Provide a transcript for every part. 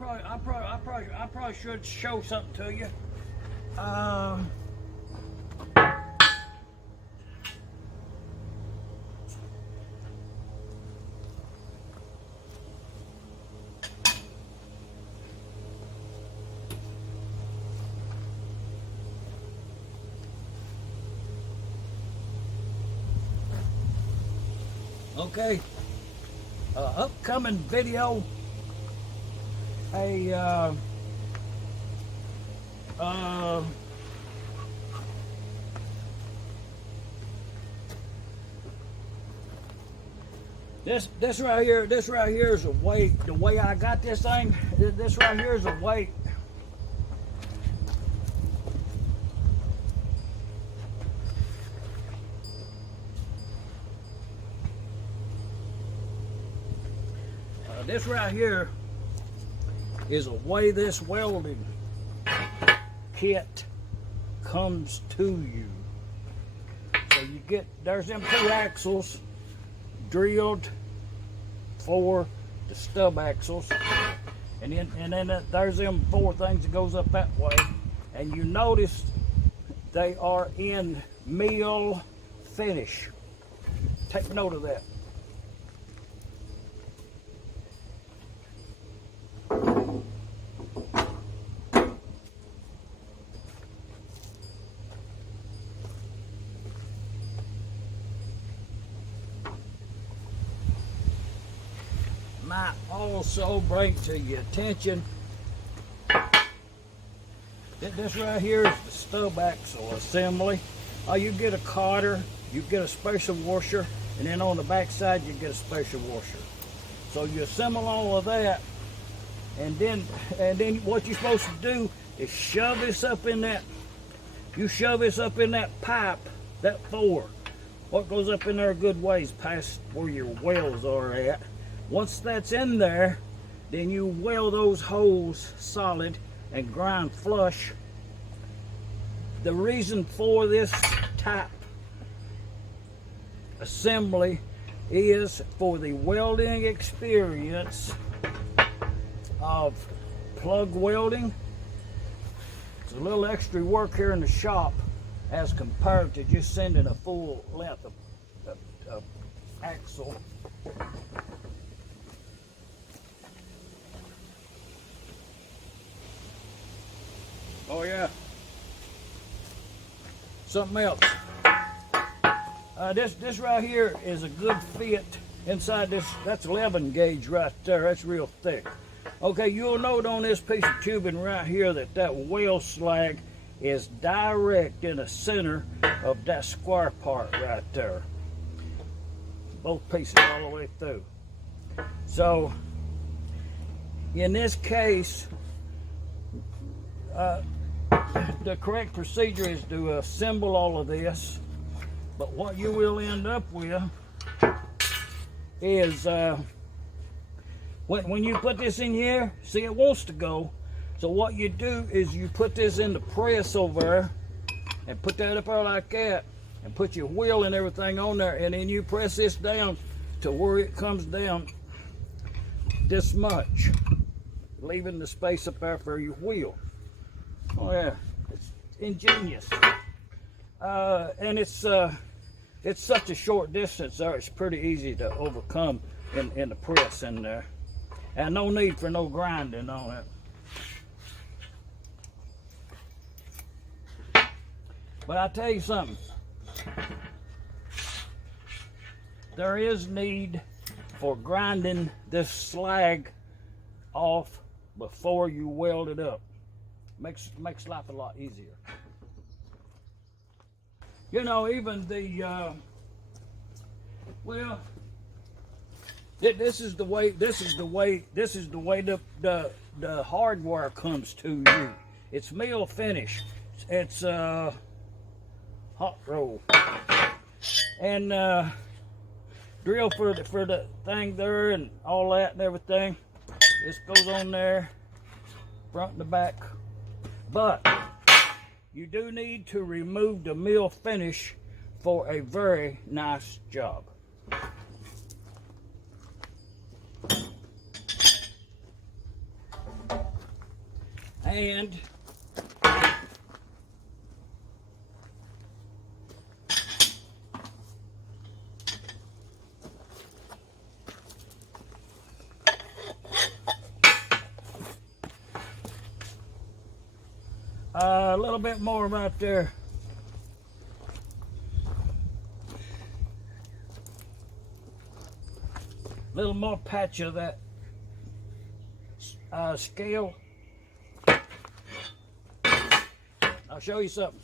I probably should show something to you. Okay, upcoming video, this right here is a weight. The way I got this thing, this right here is a weight. This right here is a way this welding kit comes to you. So you get, there's them 2 axles drilled for the stub axles, and then there's them 4 things that goes up that way, and you notice they are in mill finish. Take note of that. Might also bring to your attention that this right here is the stub axle assembly. You get a cotter, you get a special washer, and then on the back side you get a special washer. So you assemble all of that, and then what you're supposed to do is shove this up in that. You shove this up in that pipe, that 4. What goes up in there a good ways past where your welds are at. Once that's in there, then you weld those holes solid and grind flush. The reason for this type assembly is for the welding experience of plug welding. It's a little extra work here in the shop as compared to just sending a full length of axle. Oh yeah. Something else. This right here is a good fit inside this. That's 11 gauge right there. That's real thick. Okay, you'll note on this piece of tubing right here that weld slag is direct in the center of that square part right there. Both pieces all the way through. So in this case, the correct procedure is to assemble all of this, but what you will end up with is when you put this in here, see, it wants to go. So what you do is you put this in the press over there and put that up there like that and put your wheel and everything on there, and then you press this down to where it comes down this much, leaving the space up there for your wheel. Oh yeah, it's ingenious. And it's such a short distance there, it's pretty easy to overcome in the press in there. And no need for no grinding on it. But I tell you something, there is need for grinding this slag off before you weld it up. Makes life a lot easier. You know, even the well, this is the way the hardware comes to you. It's mill finish. It's hot roll and drill for the thing there and all that and everything. This goes on there, front and the back. But you do need to remove the mill finish for a very nice job. And a little bit more right there. A little more patch of that scale. I'll show you something.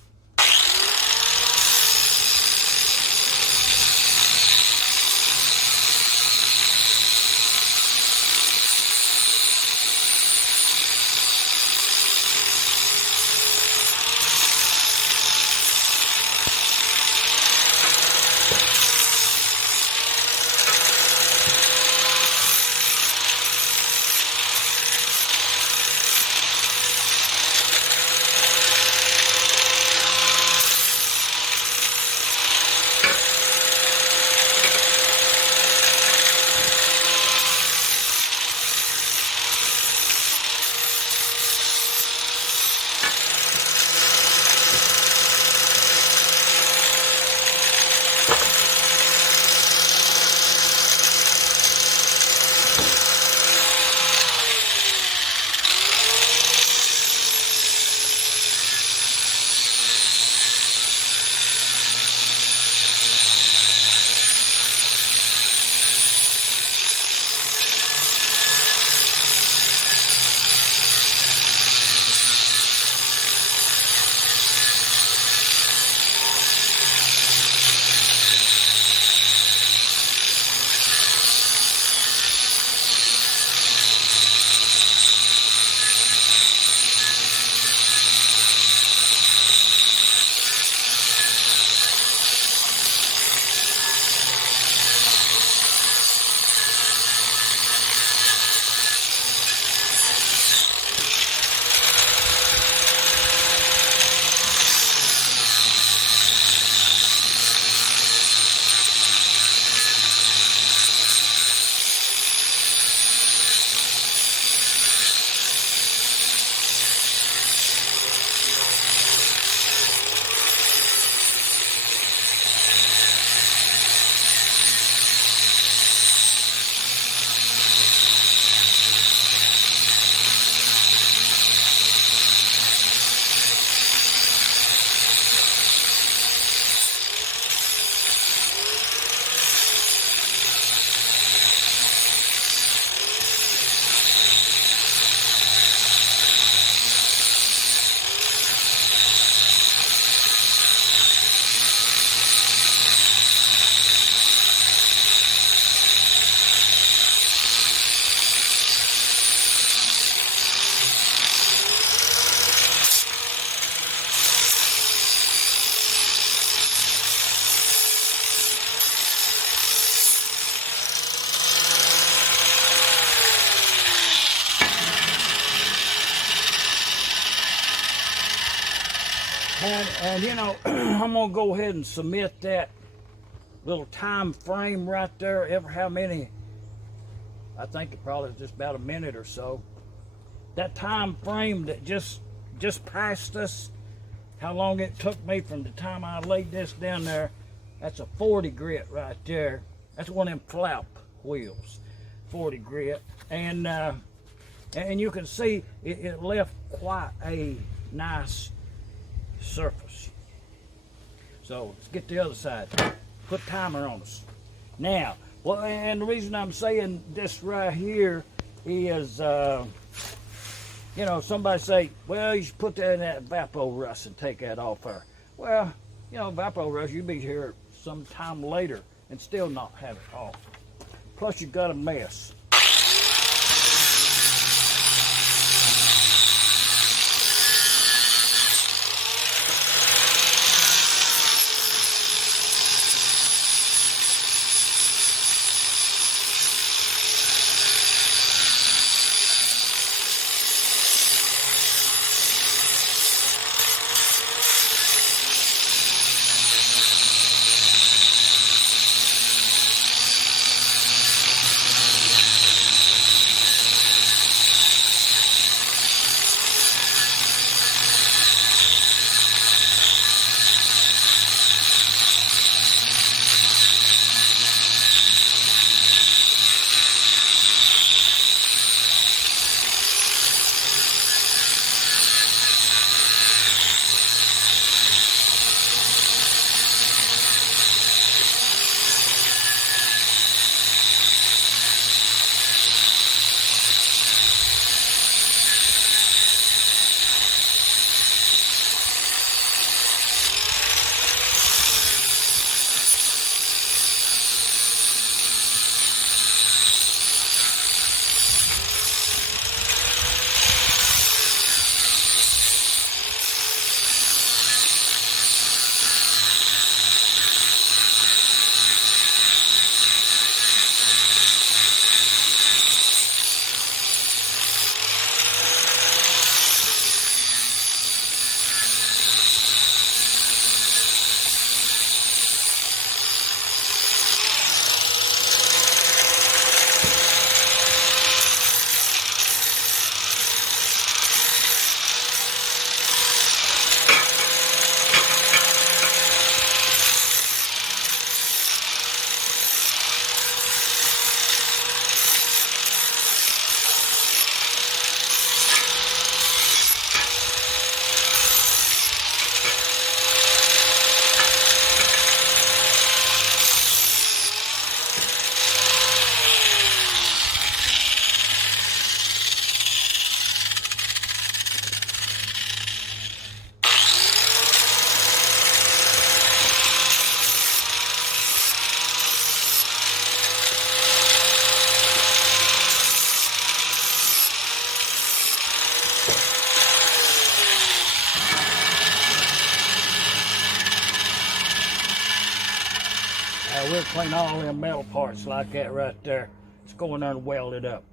And you know, I'm gonna go ahead and submit that little time frame right there, ever how many, I think it probably just about a minute or so. That time frame that just passed us, how long it took me from the time I laid this down there, that's a 40 grit right there. That's one of them flap wheels, 40 grit. And you can see it left quite a nice surface. So let's get the other side. Put timer on us. Now, well, and the reason I'm saying this right here is, you know, somebody say, well, you should put that in that Vapo Rust and take that off there. Well, you know, Vapo Rust, you'll be here sometime later and still not have it off. Plus, you got a mess. We'll clean all them metal parts like that right there. Let's go in there and weld it up.